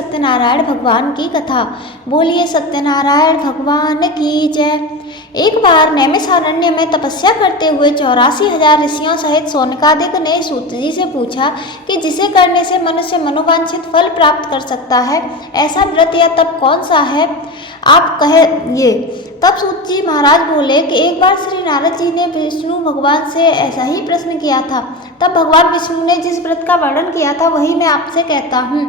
सत्यनारायण भगवान की कथा। बोलिए सत्यनारायण भगवान की जय। एक बार नैमिषारण्य में तपस्या करते हुए 84,000 ऋषियों सहित शौनकादिक ने सूत जी से पूछा कि जिसे करने से मनुष्य मनोवांछित फल प्राप्त कर सकता है, ऐसा व्रत या तप कौन सा है, आप कहिए। तब सूत जी महाराज बोले कि एक बार श्री नारद जी ने विष्णु भगवान से ऐसा ही प्रश्न किया था। तब भगवान विष्णु ने जिस व्रत का वर्णन किया था वही मैं आपसे कहता हूँ।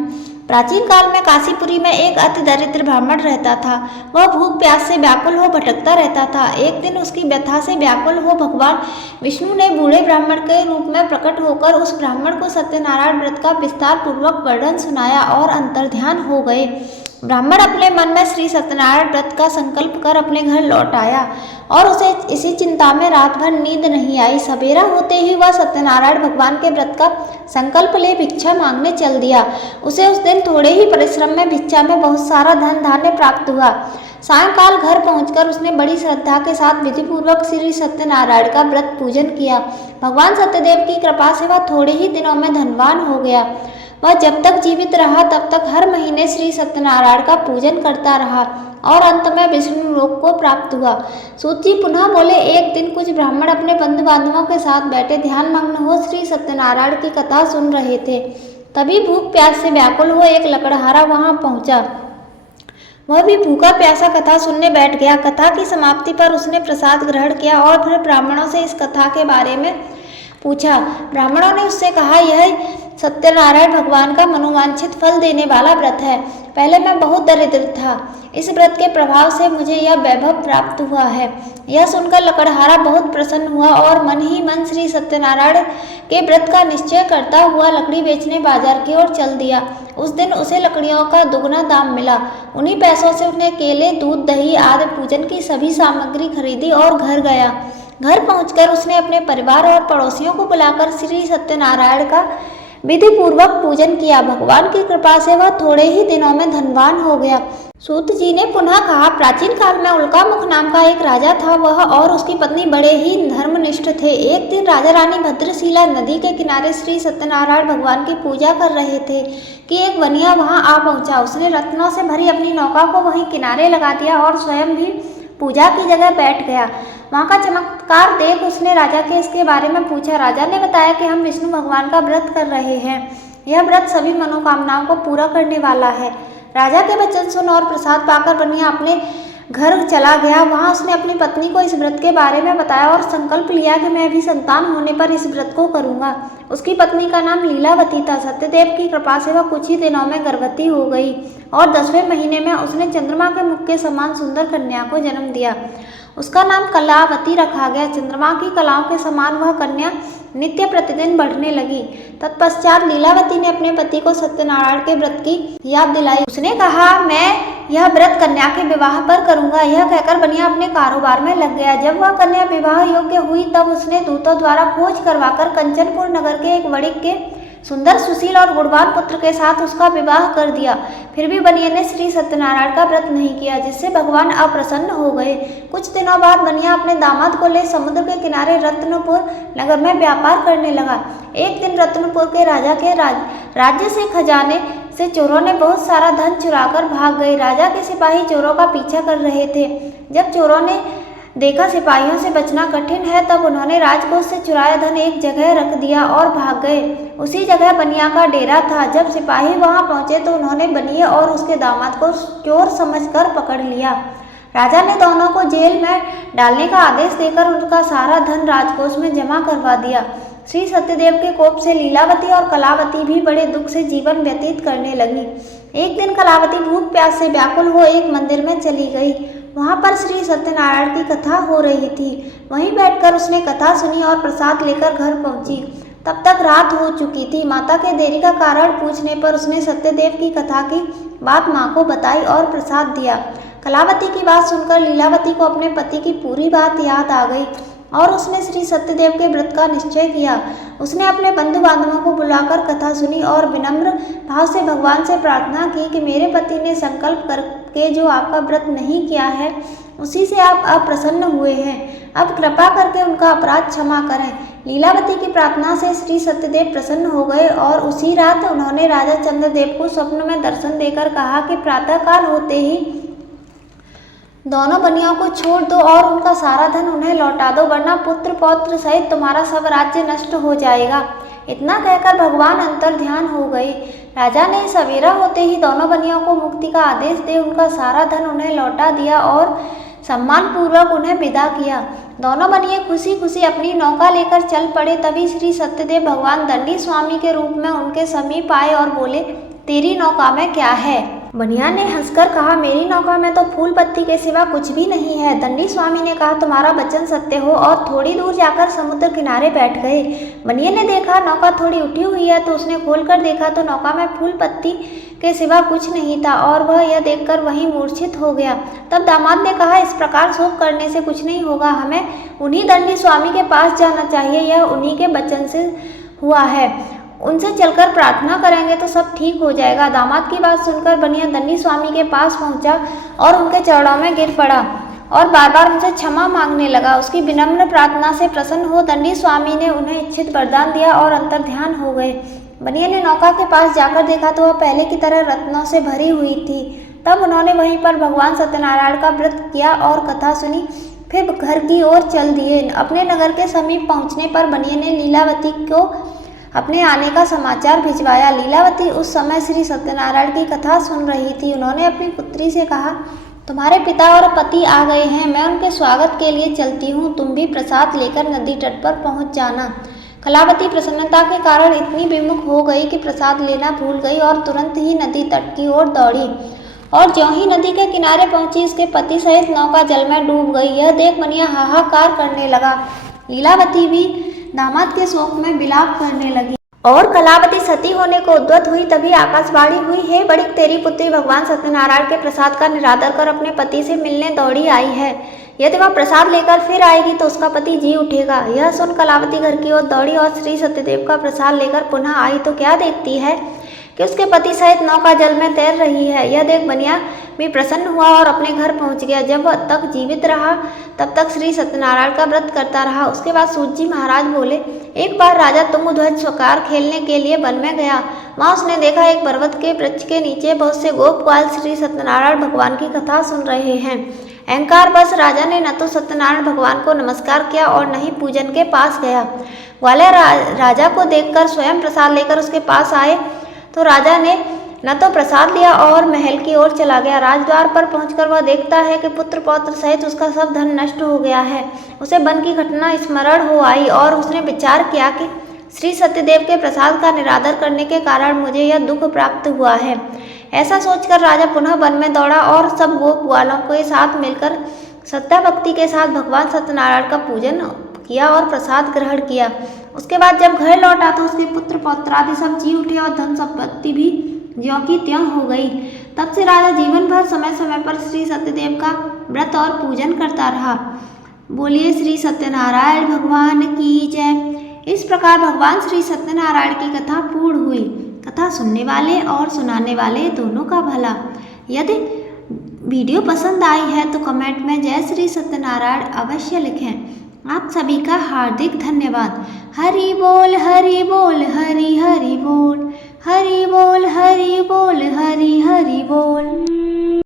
प्राचीन काल में काशीपुरी में एक अति दरिद्र ब्राह्मण रहता था। वह भूख प्यास से व्याकुल हो भटकता रहता था। एक दिन उसकी व्यथा से व्याकुल हो भगवान विष्णु ने बूढ़े ब्राह्मण के रूप में प्रकट होकर उस ब्राह्मण को सत्यनारायण व्रत का विस्तार पूर्वक वर्णन सुनाया और अंतर्ध्यान हो गए। ब्राह्मण अपने मन में श्री सत्यनारायण व्रत का संकल्प कर अपने घर लौट आया और उसे इसी चिंता में रात भर नींद नहीं आई। सवेरा होते ही वह सत्यनारायण भगवान के व्रत का संकल्प ले भिक्षा मांगने चल दिया। उसे उस दिन थोड़े ही परिश्रम में भिक्षा में बहुत सारा धन धान्य प्राप्त हुआ। सायंकाल घर पहुंचकर उसने बड़ी श्रद्धा के साथ विधिपूर्वक श्री सत्यनारायण का व्रत पूजन किया। भगवान सत्यदेव की कृपा से वह थोड़े ही दिनों में धनवान हो गया। वह जब तक जीवित रहा तब तक हर महीने श्री सत्यनारायण का पूजन करता रहा और अंत में विष्णु लोक को प्राप्त हुआ। सूत जी पुनः बोले, एक दिन कुछ ब्राह्मण अपने बंधु बांधवों के साथ बैठे ध्यान मग्न हो श्री सत्यनारायण की कथा सुन रहे थे। तभी भूख प्यास से व्याकुल हो एक लकड़हारा वहां पहुंचा। वह भी भूखा प्यासा कथा सुनने बैठ गया। कथा की समाप्ति पर उसने प्रसाद ग्रहण किया और फिर ब्राह्मणों से इस कथा के बारे में पूछा। ब्राह्मणों ने उससे कहा, यह सत्यनारायण भगवान का मनोवांछित फल देने वाला व्रत है। पहले मैं बहुत दरिद्र था। इस व्रत के प्रभाव से मुझे यह वैभव प्राप्त हुआ है। यह सुनकर लकड़हारा बहुत प्रसन्न हुआ और मन ही मन श्री सत्यनारायण के व्रत का निश्चय करता हुआ लकड़ी बेचने बाजार की ओर चल दिया। उस दिन उसे लकड़ियों का दुगना दाम मिला। उन्हीं पैसों से उसने केले, दूध, दही आदि पूजन की सभी सामग्री खरीदी और घर गया। घर पहुंचकर उसने अपने परिवार और पड़ोसियों को बुलाकर श्री सत्यनारायण का विधि पूर्वक पूजन किया। भगवान की कृपा से वह थोड़े ही दिनों में धनवान हो गया। सूत जी ने पुनः कहा, प्राचीन काल में उल्कामुख नाम का एक राजा था। वह और उसकी पत्नी बड़े ही धर्मनिष्ठ थे। एक दिन राजा रानी भद्रशिला नदी के किनारे श्री सत्यनारायण भगवान की पूजा कर रहे थे कि एक वनिया वहां आ पहुंचा। उसने रत्नों से भरी अपनी नौका को वहीं किनारे लगा दिया और स्वयं भी पूजा की जगह बैठ गया। वहाँ का चमत्कार देख उसने राजा के इसके बारे में पूछा। राजा ने बताया कि हम विष्णु भगवान का व्रत कर रहे हैं। यह व्रत सभी मनोकामनाओं को पूरा करने वाला है। राजा के वचन सुन और प्रसाद पाकर बनिया अपने घर चला गया। वहाँ उसने अपनी पत्नी को इस व्रत के बारे में बताया और संकल्प लिया कि मैं भी संतान होने पर इस व्रत को करूँगा। उसकी पत्नी का नाम लीलावती था। सत्यदेव की कृपा से वह कुछ ही दिनों में गर्भवती हो गई और 10वें महीने में उसने चंद्रमा के मुख के समान सुंदर कन्या को जन्म दिया। उसका नाम कलावती रखा गया। चंद्रमा की कलाओं के समान वह कन्या नित्य प्रतिदिन बढ़ने लगी। तत्पश्चात लीलावती ने अपने पति को सत्यनारायण के व्रत की याद दिलाई। उसने कहा, मैं यह व्रत कन्या के विवाह पर करूंगा। यह कहकर बनिया अपने कारोबार में लग गया। जब वह कन्या विवाह योग्य हुई तब उसने दूतों द्वारा खोज करवाकर कंचनपुर नगर के एक वणिक के सुंदर, सुशील और गुणवान पुत्र के साथ उसका विवाह कर दिया। फिर भी बनिया ने श्री सत्यनारायण का व्रत नहीं किया, जिससे भगवान अप्रसन्न हो गए। कुछ दिनों बाद बनिया अपने दामाद को ले समुद्र के किनारे रत्नपुर नगर में व्यापार करने लगा। एक दिन रत्नपुर के राजा के राज्य से खजाने से चोरों ने बहुत सारा धन चुराकर भाग गए। राजा के सिपाही चोरों का पीछा कर रहे थे। जब चोरों ने देखा सिपाहियों से बचना कठिन है, तब उन्होंने राजकोष से चुराया धन एक जगह रख दिया और भाग गए। उसी जगह बनिया का डेरा था। जब सिपाही वहां पहुंचे तो उन्होंने बनिया और उसके दामाद को चोर समझकर पकड़ लिया। राजा ने दोनों को जेल में डालने का आदेश देकर उनका सारा धन राजकोष में जमा करवा दिया। श्री सत्यदेव के कोप से लीलावती और कलावती भी बड़े दुख से जीवन व्यतीत करने लगी। एक दिन कलावती भूख प्यास से व्याकुल हो एक मंदिर में चली गई। वहां पर श्री सत्यनारायण की कथा हो रही थी। वहीं बैठकर उसने कथा सुनी और प्रसाद लेकर घर पहुंची। तब तक रात हो चुकी थी। माता के देरी का कारण पूछने पर उसने सत्यदेव की कथा की बात माँ को बताई और प्रसाद दिया। कलावती की बात सुनकर लीलावती को अपने पति की पूरी बात याद आ गई और उसने श्री सत्यदेव के व्रत का निश्चय किया। उसने अपने बंधु बांधवों को बुलाकर कथा सुनी और विनम्र भाव से भगवान से प्रार्थना की कि मेरे पति ने संकल्प करके जो आपका व्रत नहीं किया है, उसी से आप अप्रसन्न हुए हैं। अब कृपा करके उनका अपराध क्षमा करें। लीलावती की प्रार्थना से श्री सत्यदेव प्रसन्न हो गए और उसी रात उन्होंने राजा चंद्रदेव को स्वप्न में दर्शन देकर कहा कि प्रातःकाल होते ही दोनों बनियों को छोड़ दो और उनका सारा धन उन्हें लौटा दो, वरना पुत्र पौत्र सहित तुम्हारा सब राज्य नष्ट हो जाएगा। इतना कहकर भगवान अंतर ध्यान हो गए। राजा ने सवेरा होते ही दोनों बनियों को मुक्ति का आदेश दे उनका सारा धन उन्हें लौटा दिया और सम्मान पूर्वक उन्हें विदा किया। दोनों बनिए खुशी खुशी अपनी नौका लेकर चल पड़े। तभी श्री सत्यदेव भगवान दंडी स्वामी के रूप में उनके समीप आए और बोले, तेरी नौका में क्या है? बनिया ने हंसकर कहा, मेरी नौका में तो फूल पत्ती के सिवा कुछ भी नहीं है। दंडी स्वामी ने कहा, तुम्हारा वचन सत्य हो, और थोड़ी दूर जाकर समुद्र किनारे बैठ गए। बनिया ने देखा नौका थोड़ी उठी हुई है, तो उसने खोलकर देखा तो नौका में फूल पत्ती के सिवा कुछ नहीं था और वह यह देखकर वहीं मूर्छित हो गया। तब दामाद ने कहा, इस प्रकार शोक करने से कुछ नहीं होगा, हमें उन्हीं दंडी स्वामी के पास जाना चाहिए, यह उन्हीं के वचन से हुआ है, उनसे चलकर प्रार्थना करेंगे तो सब ठीक हो जाएगा। दामाद की बात सुनकर बनिया दंडी स्वामी के पास पहुंचा और उनके चरणों में गिर पड़ा और बार बार उनसे क्षमा मांगने लगा। उसकी विनम्र प्रार्थना से प्रसन्न हो दंडी स्वामी ने उन्हें इच्छित वरदान दिया और अंतर ध्यान हो गए। बनिया ने नौका के पास जाकर देखा तो वह पहले की तरह रत्नों से भरी हुई थी। तब उन्होंने वहीं पर भगवान सत्यनारायण का व्रत किया और कथा सुनी, फिर घर की ओर चल दिए। अपने नगर के समीप पहुंचने पर बनिया ने लीलावती को अपने आने का समाचार भिजवाया। लीलावती उस समय श्री सत्यनारायण की कथा सुन रही थी। उन्होंने अपनी पुत्री से कहा, तुम्हारे पिता और पति आ गए हैं, मैं उनके स्वागत के लिए चलती हूँ, तुम भी प्रसाद लेकर नदी तट पर पहुँच जाना। कलावती प्रसन्नता के कारण इतनी विमुख हो गई कि प्रसाद लेना भूल गई और तुरंत ही नदी तट की ओर दौड़ी और ज्यों ही नदी के किनारे पहुंची इसके पति सहित नौका जल में डूब गई। यह देख बनिया हाहाकार करने लगा। लीलावती भी दामाद के शोक में विलाप करने लगी और कलावती सती होने को उद्यत हुई। तभी आकाशवाणी हुई, हे बड़ी, तेरी पुत्री भगवान सत्यनारायण के प्रसाद का निरादर कर अपने पति से मिलने दौड़ी आई है। यदि वह प्रसाद लेकर फिर आएगी तो उसका पति जी उठेगा। यह सुन कलावती घर की ओर दौड़ी और श्री सत्यदेव का प्रसाद लेकर पुनः आई तो क्या देखती है कि उसके पति सहित नौका जल में तैर रही है। यह देख बनिया भी प्रसन्न हुआ और अपने घर पहुंच गया। जब वह तक जीवित रहा तब तक श्री सत्यनारायण का व्रत करता रहा। उसके बाद सूतजी महाराज बोले, एक बार राजा तुंगध्वज शिकार खेलने के लिए वन में गया। वहाँ उसने देखा एक पर्वत के वृक्ष के नीचे बहुत से गोप ग्वाल श्री सत्यनारायण भगवान की कथा सुन रहे हैं। अहंकार बस राजा ने न तो सत्यनारायण भगवान को नमस्कार किया और न ही पूजन के पास गया। ग्वाले राजा को देखकर स्वयं प्रसाद लेकर उसके पास आए तो राजा ने न तो प्रसाद लिया और महल की ओर चला गया। राजद्वार पर पहुंचकर वह देखता है कि पुत्र पौत्र सहित उसका सब धन नष्ट हो गया है। उसे वन की घटना स्मरण हो आई और उसने विचार किया कि श्री सत्यदेव के प्रसाद का निरादर करने के कारण मुझे यह दुख प्राप्त हुआ है। ऐसा सोचकर राजा पुनः वन में दौड़ा और सब गोप ग्वालों के साथ मिलकर श्रद्धा भक्ति के साथ भगवान सत्यनारायण का पूजन किया और प्रसाद ग्रहण किया। उसके बाद जब घर लौटा तो उसके पुत्र पौत्र आदि सब जी उठे और धन संपत्ति भी ज्यों की त्यों हो गई। तब से राजा जीवन भर समय समय पर श्री सत्यदेव का व्रत और पूजन करता रहा। बोलिए श्री सत्यनारायण भगवान की जय। इस प्रकार भगवान श्री सत्यनारायण की कथा पूर्ण हुई। कथा सुनने वाले और सुनाने वाले दोनों का भला। यदि वीडियो पसंद आई है तो कमेंट में जय श्री सत्यनारायण अवश्य लिखें। आप सभी का हार्दिक धन्यवाद। हरि बोल हरि बोल हरि हरि बोल, हरि बोल हरि बोल हरि हरि बोल।